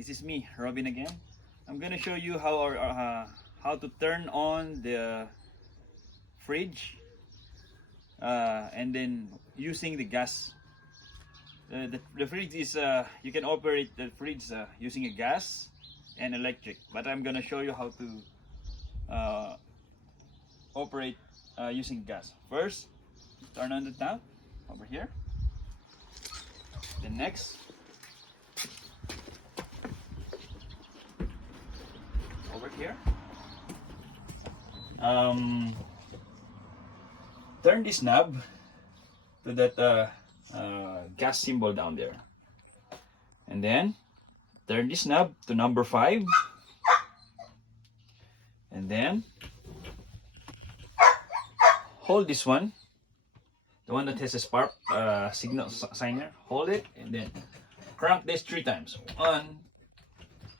This is me, Robin again. I'm gonna show you how to turn on the fridge and then using the gas. The fridge is you can operate the fridge using a gas and electric, but I'm gonna show you how to operate using gas. First, turn on the tap over here. Then next, over here, turn this knob to that gas symbol down there, and then turn this knob to number 5, and then hold this one, the one that has a spark signal signer. Hold it and then crank this 3 times.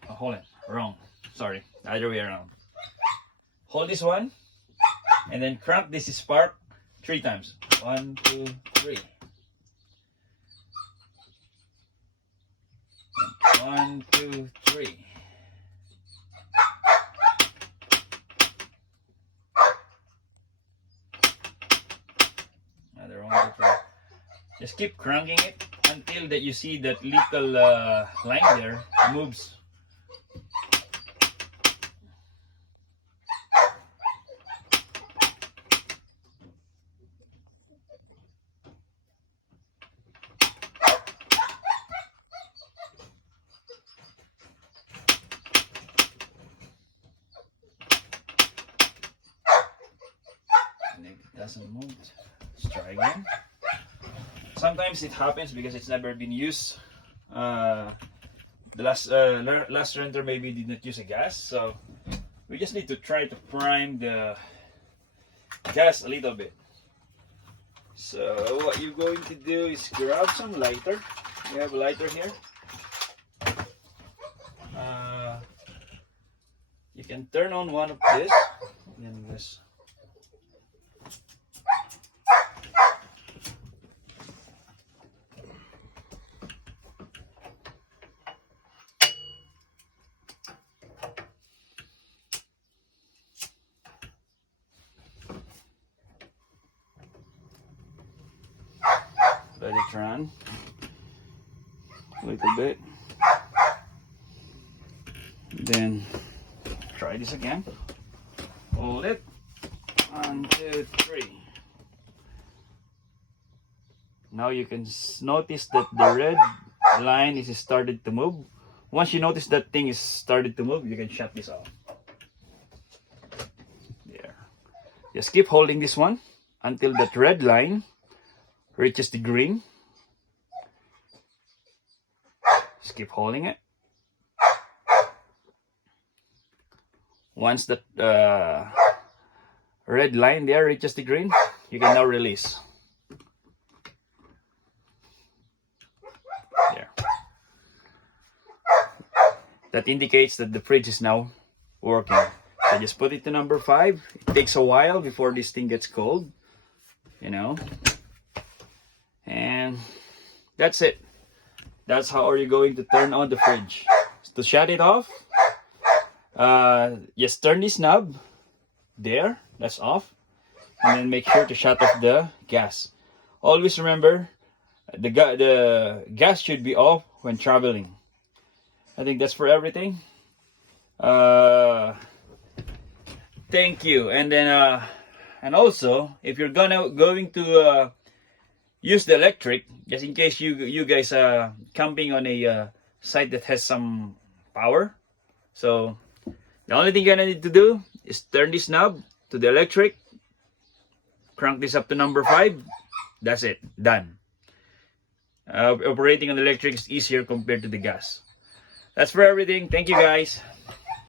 Hold it, wrong, sorry, the other way around. Hold this one and then crank this spark 3 times. 1, 2, 3. 1, 2, 3. Another 1, 2, 3. Just keep cranking it until that you see that little line there moves. Doesn't move. Let's try again. Sometimes it happens because it's never been used. The last renter maybe did not use a gas, so we just need to try to prime the gas a little bit. So what you're going to do is grab some lighter. We have a lighter here. You can turn on one of this, and then just let it run a little bit. Then try this again. Hold it. 1, 2, 3. Now you can notice that the red line is started to move. Once you notice that thing is started to move, you can shut this off. There. Just keep holding this one until that red line reaches the green. Just keep holding it. Once that red line there reaches the green, you can now release. There. That indicates that the fridge is now working. So just put it to number 5. It takes a while before this thing gets cold, you know. And that's it. That's how are you going to turn on the fridge. To shut it off, just turn this knob there, that's off, and then make sure to shut off the gas. Always remember, the gas should be off when traveling. I think that's for everything. Thank you. And then and also, if you're going to use the electric, just in case you guys are camping on a site that has some power. So the only thing you're gonna need to do is turn this knob to the electric, crank this up to number 5. That's it, done. Operating on the electric is easier compared to the gas. That's for everything. Thank you guys.